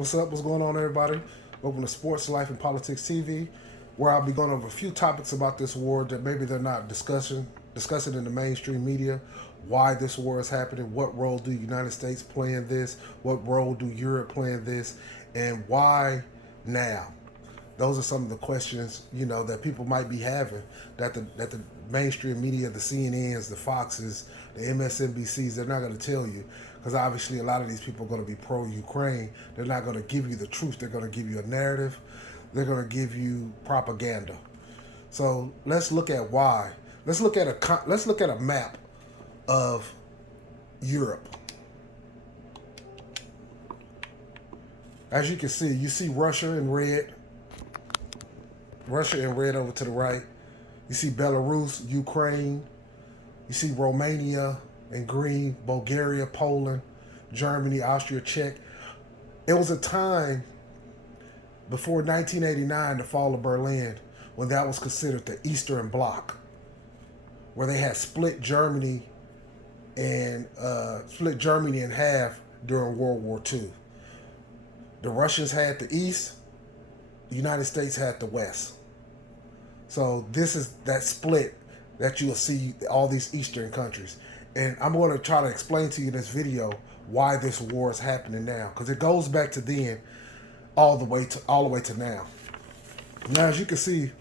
What's up? What's going on, everybody? Welcome to Sports Life and Politics TV, where I'll be going over a few topics about this war that maybe they're not discussing in the mainstream media. Why this war is happening? What role do the United States play in this? What role do Europe play in this? And why now? Those are some of the questions that people might be having that the mainstream media, the CNNs, the Foxes, the MSNBCs, they're not going to tell you, because obviously a lot of these people are going to be pro-Ukraine. They're not going to give you the truth. They're going to give you a narrative. They're going to give you propaganda. So let's look at why. Let's look at a map of Europe. As you can see, you see Russia in red. Russia in red over to the right. You see Belarus, Ukraine. You see Romania in green, Bulgaria, Poland, Germany, Austria, Czech. It was a time before 1989, the fall of Berlin, when that was considered the Eastern Bloc, where they had split Germany in half during World War II. The Russians had the East, the United States had the West. So this is that split that you will see all these Eastern countries. And I'm going to try to explain to you in this video why this war is happening now, because it goes back to then all the way to now. Now, as you can see,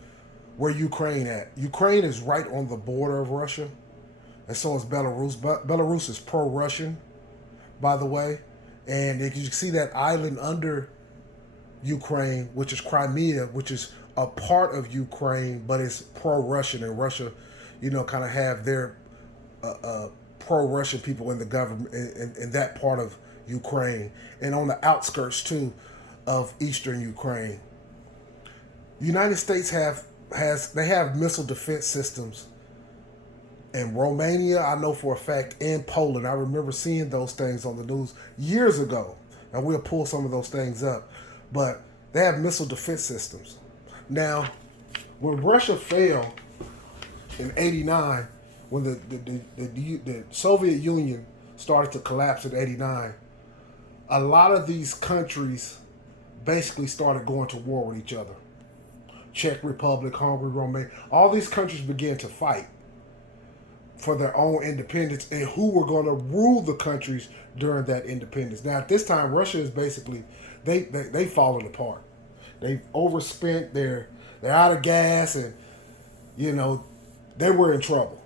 where Ukraine at? Ukraine is right on the border of Russia, and so is Belarus. But Belarus is pro-Russian, by the way, and you can see that island under Ukraine, which is Crimea, which is a part of Ukraine, but it's pro-Russian, and Russia, kind of have their pro-Russian people in the government in that part of Ukraine, and on the outskirts too of eastern Ukraine. United States have missile defense systems in Romania, I know for a fact, and Poland. I remember seeing those things on the news years ago, and we'll pull some of those things up. But they have missile defense systems. Now, when Russia fell in '89, when the Soviet Union started to collapse in '89, a lot of these countries basically started going to war with each other. Czech Republic, Hungary, Romania, all these countries began to fight for their own independence and who were going to rule the countries during that independence. Now, at this time, Russia is basically, they've fallen apart. They've overspent, they're out of gas, and, they were in trouble.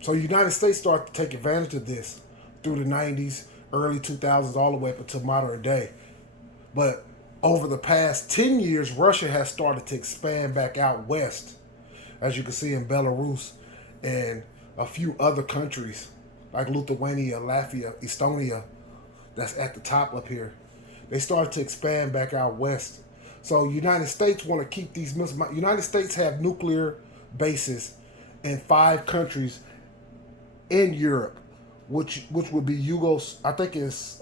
So the United States started to take advantage of this through the 90s, early 2000s, all the way up until modern day. But over the past 10 years, Russia has started to expand back out west, as you can see in Belarus and a few other countries like Lithuania, Latvia, Estonia, that's at the top up here. They started to expand back out west. So United States want to keep these missiles. United States have nuclear bases in 5 countries in Europe, which would be I think it's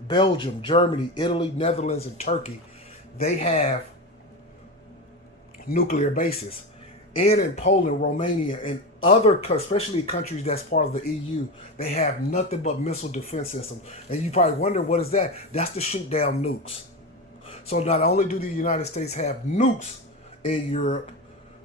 Belgium, Germany, Italy, Netherlands, and Turkey. They have nuclear bases. And in Poland, Romania, and other, especially countries that's part of the EU, they have nothing but missile defense systems. And you probably wonder, what is that? That's to shoot down nukes. So not only do the United States have nukes in Europe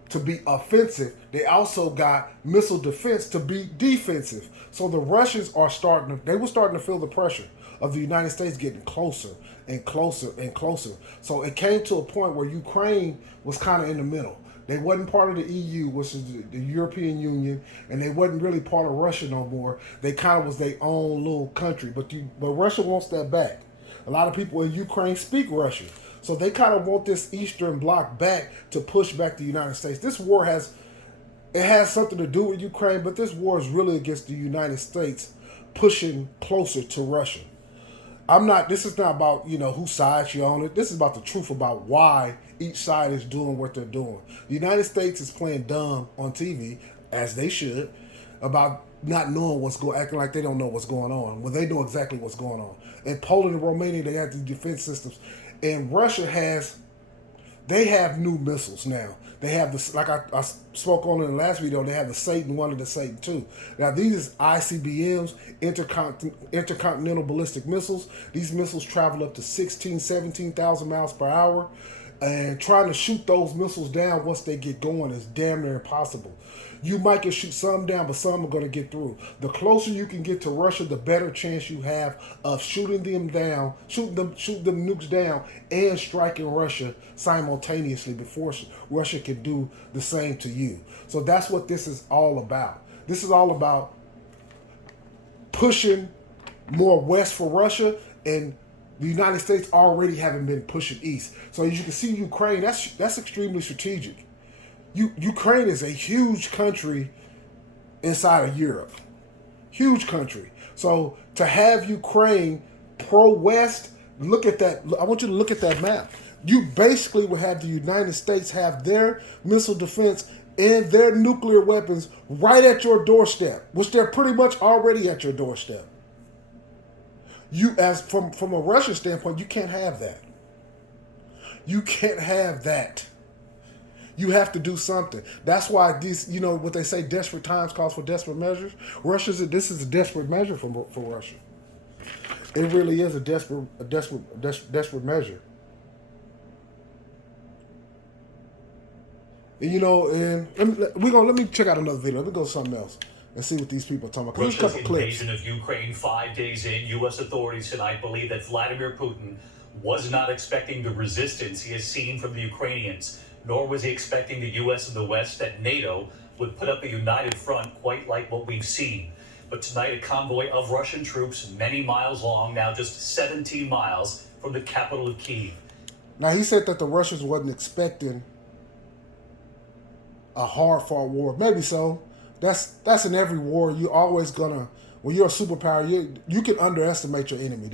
to be offensive, they also got missile defense to be defensive. So the Russians were starting to feel the pressure of the United States getting closer and closer and closer. So it came to a point where Ukraine was kind of in the middle. They wasn't part of the EU, which is the European Union, and they wasn't really part of Russia no more. They kind of was their own little country, but Russia wants that back. A lot of people in Ukraine speak Russian, so they kind of want this Eastern Bloc back to push back the United States. This war has something to do with Ukraine, but this war is really against the United States pushing closer to Russia. This is not about, whose side you're on it. This is about the truth about why each side is doing what they're doing. The United States is playing dumb on TV, as they should, about not knowing acting like they don't know what's going on, when they know exactly what's going on. In Poland and Romania, they have these defense systems. And Russia has They have new missiles now. They have this, like I spoke on in the last video. They have the Satan 1 and the Satan 2. Now these is ICBMs, intercontinental ballistic missiles. These missiles travel up to 17,000 miles per hour. And trying to shoot those missiles down once they get going is damn near impossible. You might can shoot some down, but some are going to get through. The closer you can get to Russia, the better chance you have of shooting them down, shooting them nukes down, and striking Russia simultaneously before Russia can do the same to you. So that's what this is all about. This is all about pushing more west for Russia, and the United States already haven't been pushing east. So as you can see, Ukraine, that's extremely strategic. Ukraine is a huge country inside of Europe. Huge country. So to have Ukraine pro-West, look at that. I want you to look at that map. You basically would have the United States have their missile defense and their nuclear weapons right at your doorstep, which they're pretty much already at your doorstep. You, as from a Russian standpoint, you can't have that. You can't have that. You have to do something. That's why these, what they say, desperate times calls for desperate measures. This is a desperate measure for Russia. It really is a desperate measure. And let me check out another video. Let me go to something else and see what these people are talking about. Russia's invasion of Ukraine 5 days in, U.S. authorities tonight believe that Vladimir Putin was not expecting the resistance he has seen from the Ukrainians, nor was he expecting the U.S. and the West, that NATO would put up a united front quite like what we've seen. But tonight, a convoy of Russian troops, many miles long, now just 17 miles from the capital of Kyiv. Now, he said that the Russians wasn't expecting a hard-fought war. Maybe so. That's in every war. You're always gonna, when you're a superpower, you can underestimate your enemy.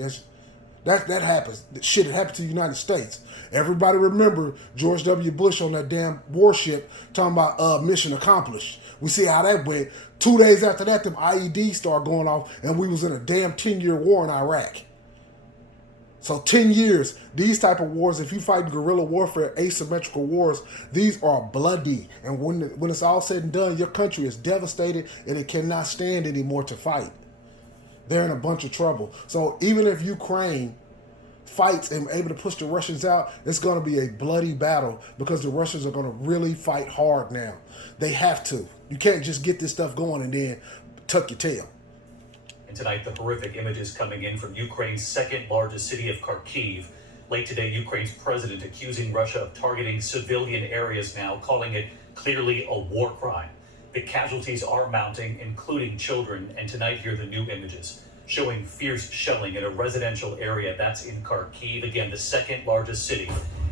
That happens. Shit, it happened to the United States. Everybody remember George W. Bush on that damn warship talking about mission accomplished. We see how that went. 2 days after that, them IEDs started going off, and we was in a damn 10-year war in Iraq. So 10 years, these type of wars, if you fight guerrilla warfare, asymmetrical wars, these are bloody. And when it's all said and done, your country is devastated and it cannot stand anymore to fight. They're in a bunch of trouble. So even if Ukraine fights and able to push the Russians out, it's going to be a bloody battle because the Russians are going to really fight hard now. They have to. You can't just get this stuff going and then tuck your tail. And tonight, the horrific images coming in from Ukraine's second largest city of Kharkiv. Late today, Ukraine's president accusing Russia of targeting civilian areas now, calling it clearly a war crime. The casualties are mounting, including children, and tonight here are the new images showing fierce shelling in a residential area that's in Kharkiv, again, the second largest city.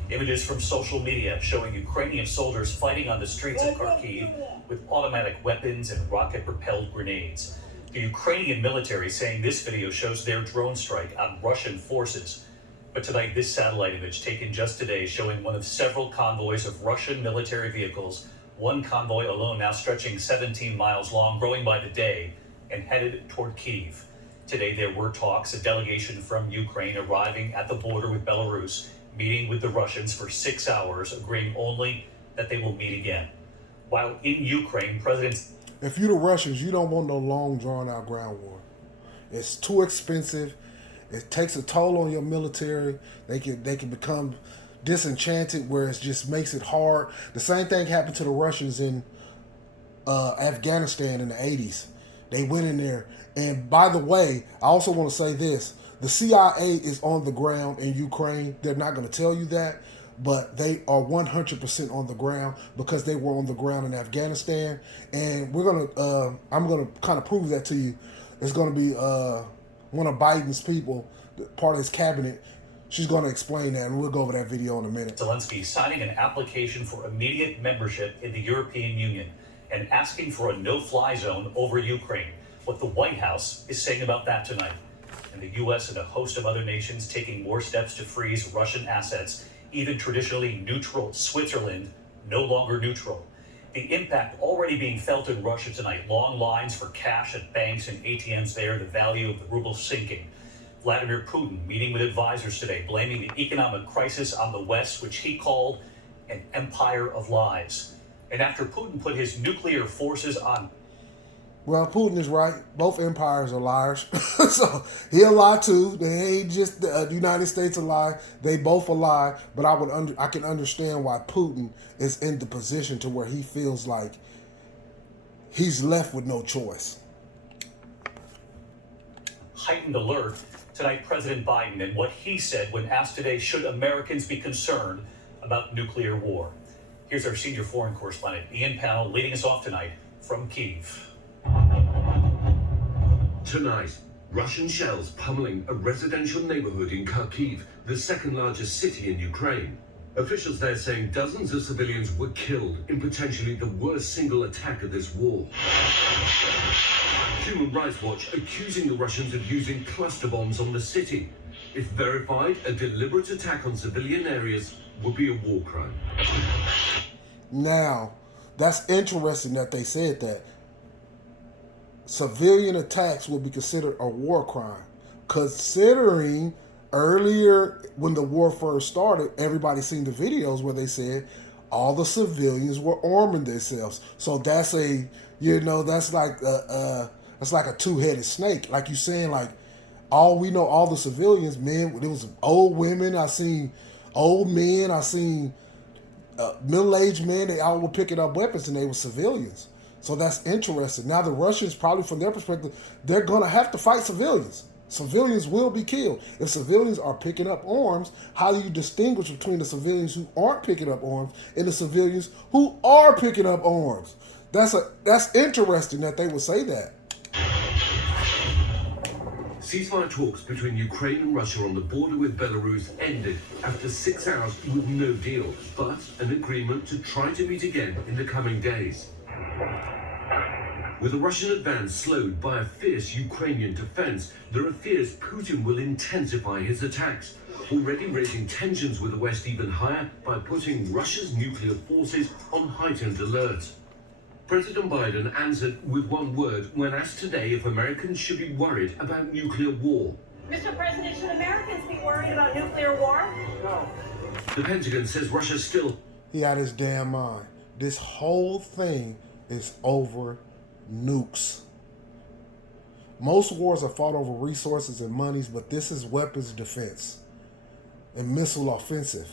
Images from social media showing Ukrainian soldiers fighting on the streets of Kharkiv with automatic weapons and rocket-propelled grenades. The Ukrainian military saying this video shows their drone strike on Russian forces. But tonight, this satellite image taken just today showing one of several convoys of Russian military vehicles, one convoy alone now stretching 17 miles long, growing by the day, and headed toward Kyiv. Today, there were talks, a delegation from Ukraine arriving at the border with Belarus, meeting with the Russians for 6 hours, agreeing only that they will meet again. While in Ukraine, President... If you're the Russians, you don't want no long, drawn-out ground war. It's too expensive. It takes a toll on your military. They can become disenchanted, where it just makes it hard. The same thing happened to the Russians in Afghanistan in the 80s. They went in there. And by the way, I also want to say this. The CIA is on the ground in Ukraine. They're not going to tell you that, but they are 100% on the ground because they were on the ground in Afghanistan. And I'm going to kind of prove that to you. It's going to be one of Biden's people, part of his cabinet. She's going to explain that, and we'll go over that video in a minute. Zelensky signing an application for immediate membership in the European Union and asking for a no-fly zone over Ukraine. What the White House is saying about that tonight. And the U.S. and a host of other nations taking more steps to freeze Russian assets. Even traditionally neutral Switzerland, no longer neutral. The impact already being felt in Russia tonight. Long lines for cash at banks and ATMs there, the value of the ruble sinking. Vladimir Putin meeting with advisors today, blaming the economic crisis on the West, which he called an empire of lies. And after Putin put his nuclear forces on. Well, Putin is right. Both empires are liars. So he'll lie too. They ain't just the United States a lie. They both a lie. But I can understand why Putin is in the position to where he feels like he's left with no choice. Heightened alert. Tonight, President Biden and what he said when asked today, should Americans be concerned about nuclear war? Here's our senior foreign correspondent, Ian Powell, leading us off tonight from Kyiv. Tonight, Russian shells pummeling a residential neighborhood in Kharkiv, the second largest city in Ukraine. Officials there saying dozens of civilians were killed in potentially the worst single attack of this war. Human Rights Watch accusing the Russians of using cluster bombs on the city. If verified, a deliberate attack on civilian areas would be a war crime. Now, that's interesting that they said that. Civilian attacks will be considered a war crime, considering earlier when the war first started, everybody seen the videos where they said all the civilians were arming themselves. So that's that's like a two-headed snake. Like you saying, like all the civilians, men. There was old women. I seen old men. I seen middle-aged men. They all were picking up weapons, and they were civilians. So that's interesting. Now the Russians, probably from their perspective, they're going to have to fight civilians. Civilians will be killed. If civilians are picking up arms, how do you distinguish between the civilians who aren't picking up arms and the civilians who are picking up arms? That's interesting that they would say that. Ceasefire talks between Ukraine and Russia on the border with Belarus ended after 6 hours with no deal, but an agreement to try to meet again in the coming days. With the Russian advance slowed by a fierce Ukrainian defense, there are fears Putin will intensify his attacks, already raising tensions with the West even higher by putting Russia's nuclear forces on heightened alert. President Biden answered with one word when asked today if Americans should be worried about nuclear war. Mr. President, should Americans be worried about nuclear war? No. The Pentagon says Russia still... He had his damn mind. This whole thing is over nukes. Most wars are fought over resources and monies, but this is weapons defense and missile offensive.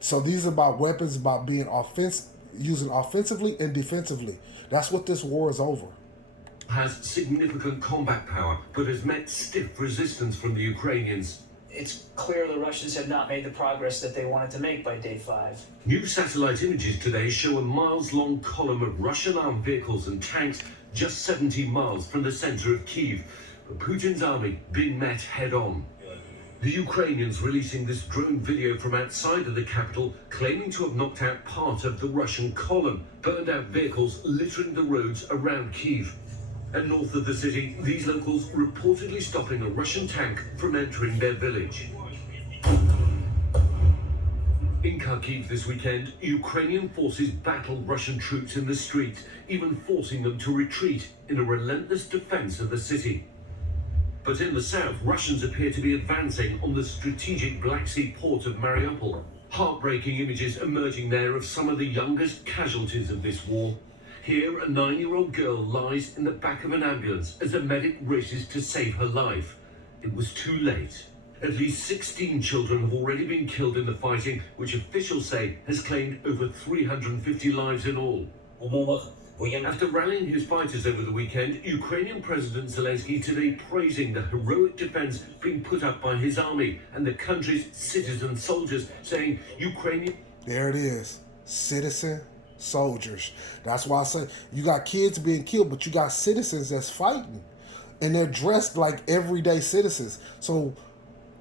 So these are about weapons, about being using offensively and defensively. That's what this war is over. Has significant combat power, but has met stiff resistance from the Ukrainians. It's clear the Russians have not made the progress that they wanted to make by day 5. New satellite images today show a miles-long column of Russian armed vehicles and tanks just 17 miles from the center of Kyiv, but Putin's army being met head-on. The Ukrainians releasing this drone video from outside of the capital, claiming to have knocked out part of the Russian column, burned out vehicles littering the roads around Kyiv. And north of the city, these locals reportedly stopping a Russian tank from entering their village. In Kharkiv this weekend, Ukrainian forces battled Russian troops in the streets, even forcing them to retreat in a relentless defense of the city. But in the south, Russians appear to be advancing on the strategic Black Sea port of Mariupol. Heartbreaking images emerging there of some of the youngest casualties of this war. Here, a 9-year-old girl lies in the back of an ambulance as a medic races to save her life. It was too late. At least 16 children have already been killed in the fighting, which officials say has claimed over 350 lives in all. After rallying his fighters over the weekend, Ukrainian President Zelensky today praising the heroic defense being put up by his army and the country's citizen soldiers, saying Ukrainian... There it is. Citizen soldiers. That's why I say you got kids being killed, but you got citizens that's fighting. And they're dressed like everyday citizens. So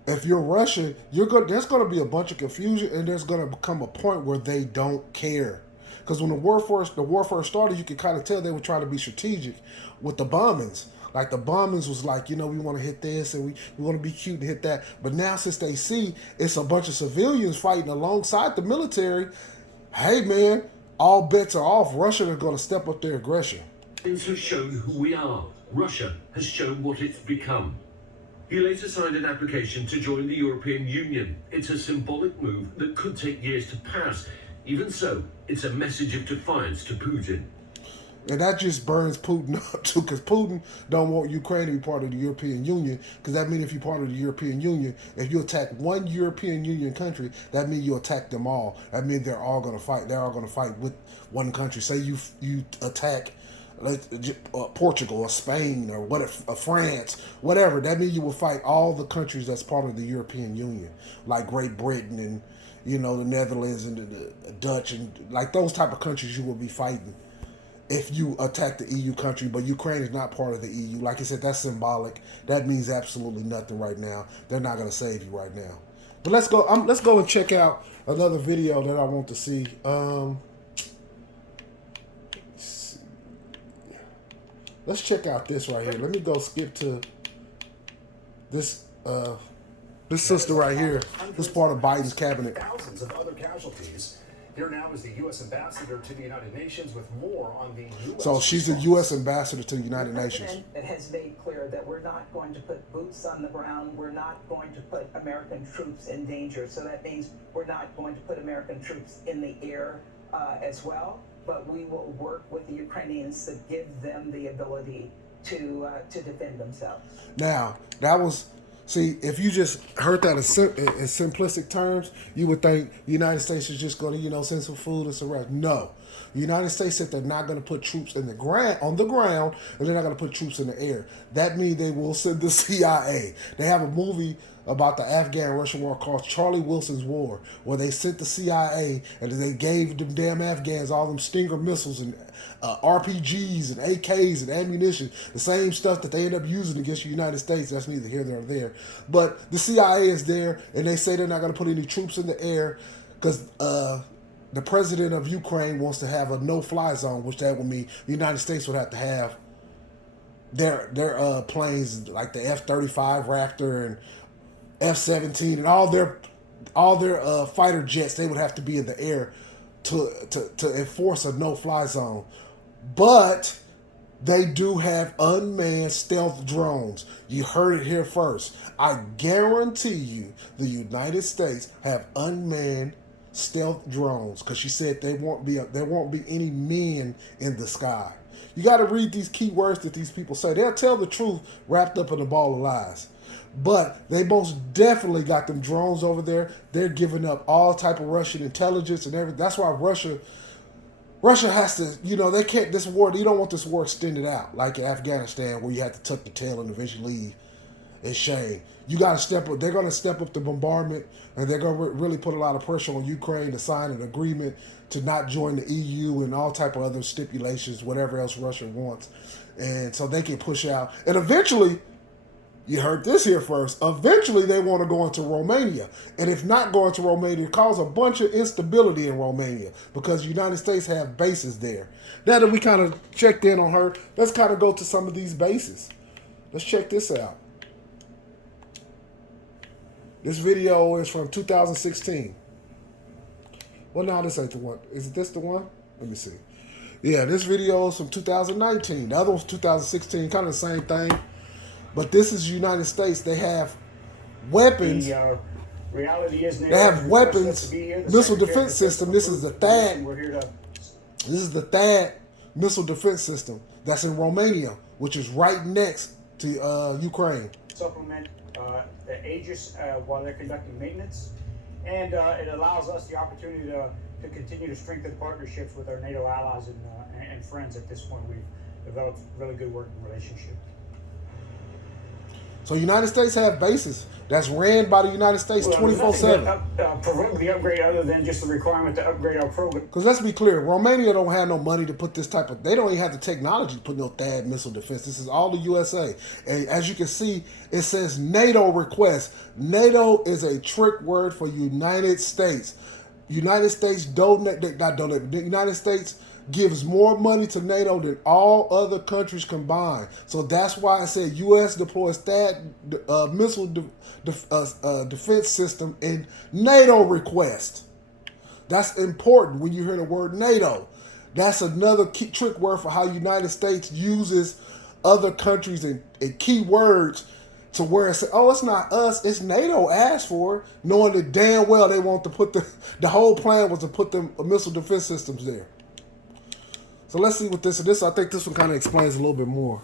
if you're Russian, there's going to be a bunch of confusion, and there's going to become a point where they don't care. Because when the war first started, you could kind of tell they were trying to be strategic with the bombings. Like the bombings was like, we want to hit this and we want to be cute and hit that. But now since they see it's a bunch of civilians fighting alongside the military, hey man, all bets are off. Russia is going to step up their aggression. Have shown who we are. Russia has shown what it's become. He later signed an application to join the European Union. It's a symbolic move that could take years to pass. Even so, it's a message of defiance to Putin. And that just burns Putin up too, because Putin don't want Ukraine to be part of the European Union, because that means if you're part of the European Union, if you attack one European Union country, that means you attack them all. That means they're all going to fight. They're all going to fight with one country. Say you attack Portugal or Spain or whatever, France, whatever. That means you will fight all the countries that's part of the European Union, like Great Britain and the Netherlands and the Dutch and like those type of countries you will be fighting if you attack the EU country. But Ukraine is not part of the EU. Like I said, that's symbolic. That means absolutely nothing right now. They're not going to save you right now. But let's go. Let's go and check out another video that I want to see. Let's check out this right here. Let me go skip to this this sister right here. This part of Biden's cabinet. Thousands of other casualties. Here now is the U.S. ambassador to the United Nations with more on the U.S. So she's a U.S. ambassador to the United Nations. It has made clear that we're not going to put boots on the ground. We're not going to put American troops in danger. So that means we're not going to put American troops in the air as well. But we will work with the Ukrainians to give them the ability to defend themselves. Now, that was... See, if you just heard that in simplistic terms, you would think the United States is just going to, send some food and some rest. No. The United States said they're not going to put troops on the ground, and they're not going to put troops in the air. That means they will send the CIA. They have a movie about the Afghan-Russian war called Charlie Wilson's War, where they sent the CIA and they gave them damn Afghans all them Stinger missiles and RPGs and AKs and ammunition, the same stuff that they end up using against the United States. That's neither here nor there. But the CIA is there, and they say they're not going to put any troops in the air because the president of Ukraine wants to have a no-fly zone, which that would mean the United States would have to have their planes like the F-35 Raptor and F-17 and all their fighter jets. They would have to be in the air to enforce a no-fly zone. But they do have unmanned stealth drones. You heard it here first. I guarantee you the United States have unmanned stealth drones, because she said there won't be any men in the sky. You got to read these key words that these people say. They'll tell the truth wrapped up in a ball of lies. But they most definitely got them drones over there. They're giving up all type of Russian intelligence and everything. That's why Russia has to, they can't, this war, you don't want this war extended out like in Afghanistan where you have to tuck your tail and eventually leave. It's shame. You got to step up. They're going to step up the bombardment, and they're going to really put a lot of pressure on Ukraine to sign an agreement to not join the EU and all type of other stipulations, whatever else Russia wants. And so they can push out. And eventually, you heard this here first, eventually they want to go into Romania. And if not going to Romania, cause a bunch of instability in Romania because the United States have bases there. Now that we kind of checked in on her, let's kind of go to some of these bases. Let's check this out. This video is from 2016. Well, no, this ain't the one. Is this the one? Let me see. Yeah, this video is from 2019. The other one's 2016, kind of the same thing. But this is the United States. They have weapons. The reality is they have weapons, missile defense system. This is the THAAD. This is the THAAD missile defense system that's in Romania, which is right next to Ukraine. Supplement the Aegis while they're conducting maintenance, and it allows us the opportunity to continue to strengthen partnerships with our NATO allies and friends. At this point, we've developed really good working relationship. So United States have bases that's ran by the United States 24/7. Provoke the upgrade other than just the requirement to upgrade our program. Because let's be clear, Romania don't have no money to put this type of. They don't even have the technology to put no THAAD missile defense. This is all the USA. And as you can see, it says NATO request. NATO is a trick word for United States. United States The United States gives more money to NATO than all other countries combined. So that's why I said U.S. deploys THAAD missile defense system in NATO request. That's important when you hear the word NATO. That's another key trick word for how United States uses other countries and key words to where it's, oh, it's not us, it's NATO asked for it, knowing that damn well they want to put the whole plan was to put them missile defense systems there. So let's see what this, I think this one kind of explains a little bit more.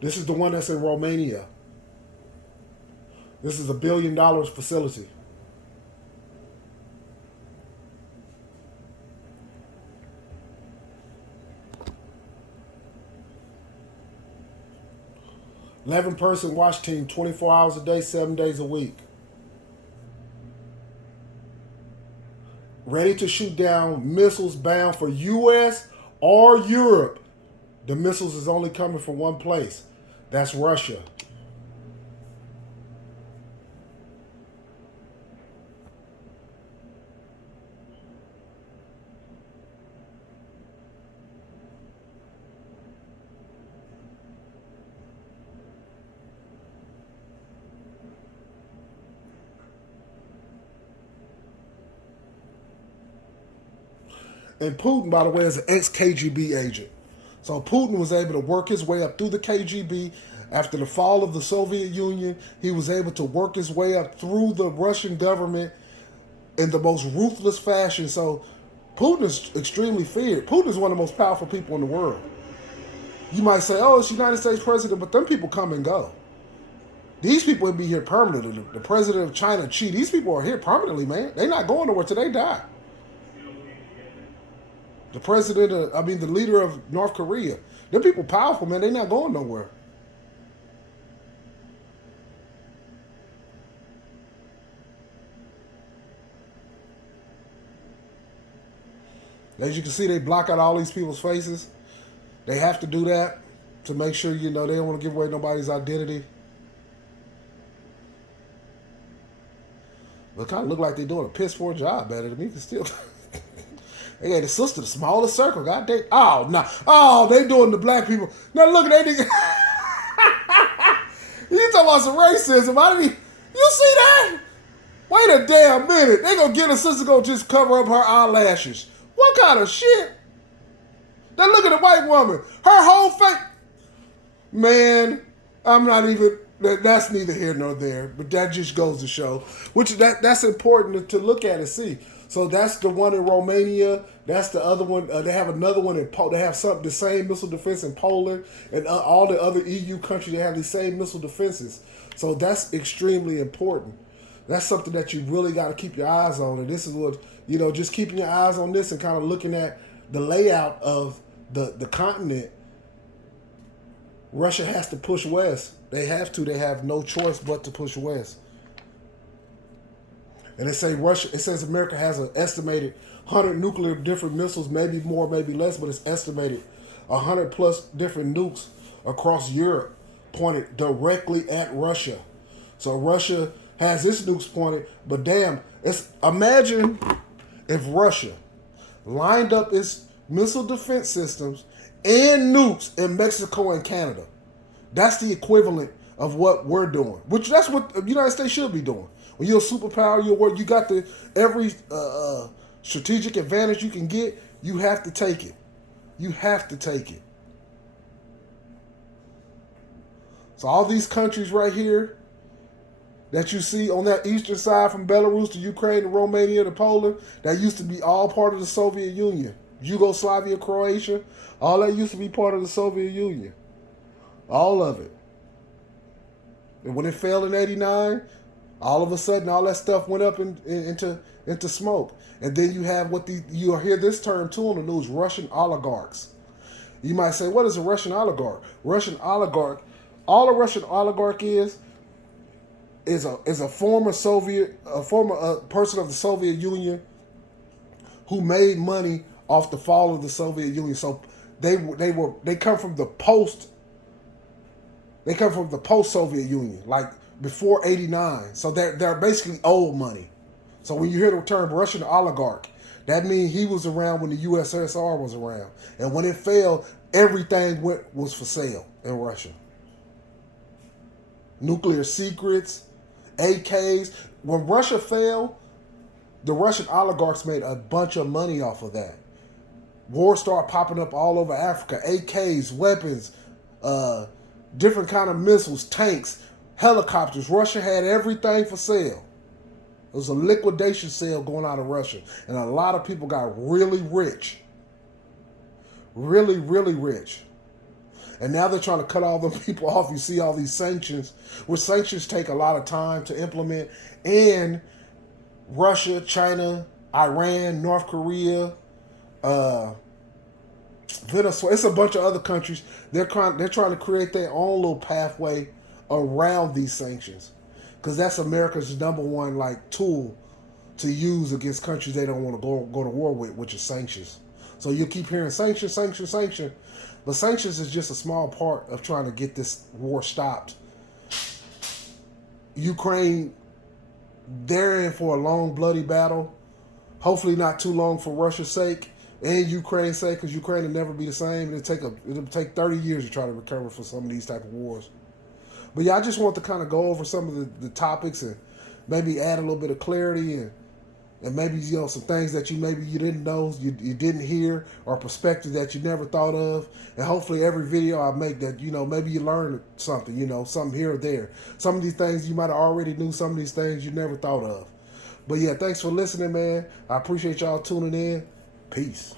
This is the one that's in Romania. This is $1 billion facility. $11-person watch team, 24 hours a day, 7 days a week. Ready to shoot down missiles bound for U.S. or Europe. The missiles is only coming from one place. That's Russia. And Putin, by the way, is an ex-KGB agent. So Putin was able to work his way up through the KGB. After the fall of the Soviet Union, he was able to work his way up through the Russian government in the most ruthless fashion. So Putin is extremely feared. Putin is one of the most powerful people in the world. You might say, oh, it's the United States president, but them people come and go. These people would be here permanently. The president of China, Xi, these people are here permanently, man. They're not going nowhere till they die. The president, the leader of North Korea. Them people powerful, man. They're not going nowhere. As you can see, they block out all these people's faces. They have to do that to make sure, they don't want to give away nobody's identity. But kind of look like they're doing a piss poor job at it. I mean, you can still... They gave the sister the smallest circle. God dang. Oh, no. Oh, they doing the black people. Now, look at that nigga. You talking about some racism. You see that? Wait a damn minute. They gonna get a sister gonna just cover up her eyelashes. What kind of shit? Now, look at the white woman. Her whole face. Man, I'm not even... That's neither here nor there. But that just goes to show. Which that's important to look at and see. So that's the one in Romania. That's the other one. They have another one in Poland. They have the same missile defense in Poland, and all the other EU countries. They have the same missile defenses. So that's extremely important. That's something that you really got to keep your eyes on. And this is what just keeping your eyes on this and kind of looking at the layout of the continent. Russia has to push west. They have to. They have no choice but to push west. And it says America has an estimated 100 nuclear different missiles, maybe more, maybe less, but it's estimated 100 plus different nukes across Europe pointed directly at Russia. So Russia has its nukes pointed, but damn, imagine if Russia lined up its missile defense systems and nukes in Mexico and Canada. That's the equivalent of what we're doing, which that's what the United States should be doing. When you're a superpower, you got every strategic advantage you can get, you have to take it. You have to take it. So all these countries right here that you see on that eastern side from Belarus to Ukraine to Romania to Poland, that used to be all part of the Soviet Union. Yugoslavia, Croatia, all that used to be part of the Soviet Union. All of it. And when it fell in 89, all of a sudden, all that stuff went up into smoke. And then you have you'll hear this term too on the news, Russian oligarchs. You might say, what is a Russian oligarch? All a Russian oligarch is a former person of the Soviet Union who made money off the fall of the Soviet Union. So they come from the post Soviet Union, like before 89. So they're basically old money. So when you hear the term Russian oligarch, that means he was around when the USSR was around. And when it fell, everything was for sale in Russia. Nuclear secrets, AKs. When Russia fell, the Russian oligarchs made a bunch of money off of that. Wars started popping up all over Africa. AKs, weapons, different kind of missiles, tanks, helicopters. Russia had everything for sale. It was a liquidation sale going out of Russia. And a lot of people got really rich. Really, really rich. And now they're trying to cut all them people off. You see all these sanctions, which sanctions take a lot of time to implement. And Russia, China, Iran, North Korea, Venezuela, it's a bunch of other countries. They're trying to create their own little pathway around these sanctions, because that's America's number one tool to use against countries they don't want to go to war with, which is sanctions. So you keep hearing sanctions, sanctions, sanctions, but sanctions is just a small part of trying to get this war stopped. Ukraine, they're in for a long, bloody battle. Hopefully not too long for Russia's sake and Ukraine's sake, because Ukraine will never be the same. It'll take 30 years to try to recover from some of these type of wars. But yeah, I just want to kind of go over some of the topics and maybe add a little bit of clarity and maybe, some things that you didn't know, you didn't hear, or perspective that you never thought of. And hopefully every video I make that, maybe you learn something, something here or there. Some of these things you might have already knew, some of these things you never thought of. But yeah, thanks for listening, man. I appreciate y'all tuning in. Peace.